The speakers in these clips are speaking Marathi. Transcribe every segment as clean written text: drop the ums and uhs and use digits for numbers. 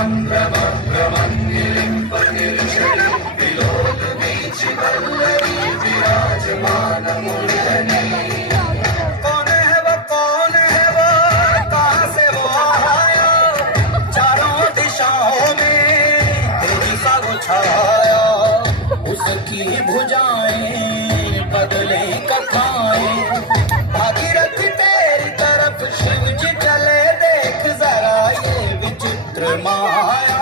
संभ्रम भ्रमन्निलिम्पनिर्झरि विलोलवीचिवल्लरी विराजमान मूर्धनि। कौन है वो कहाँ से वो आया, चारों दिशाओं में तेजी सा वो छाया। उसकी भुजाएं बदले कथाएं, भागीरथ तेरी तरफ शिव जी चले, देख जरा ये विचित्र माया।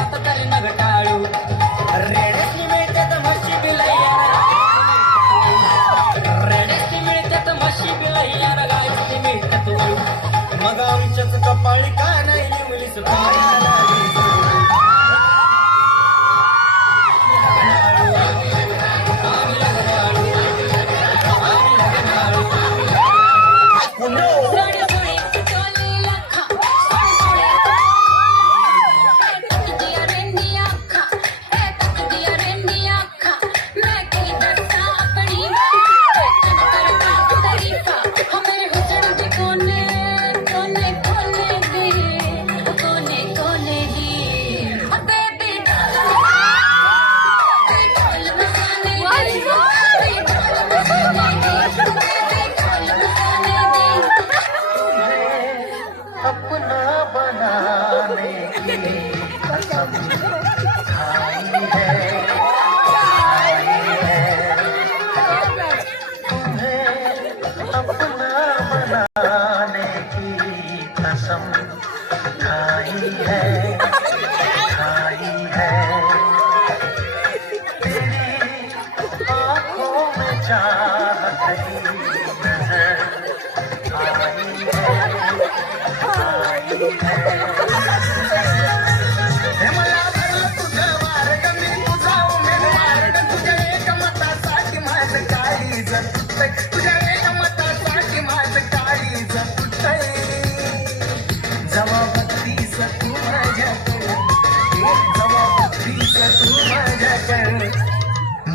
आता तरी नगटाळू रेड्याची मिळतात म्हशी बिलैया, रेड्याची मिळतात म्हशी बिलैया, गायची मिळतात वळू, मग आमच्याच कपाळी का नाही मुलीच पायाला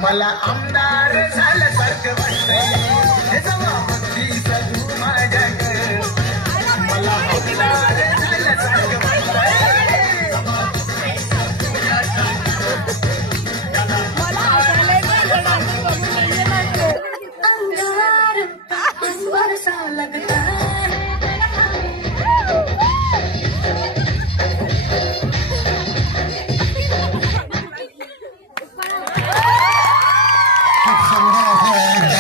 मला आमदार झाल्यासारखं वाटतंय।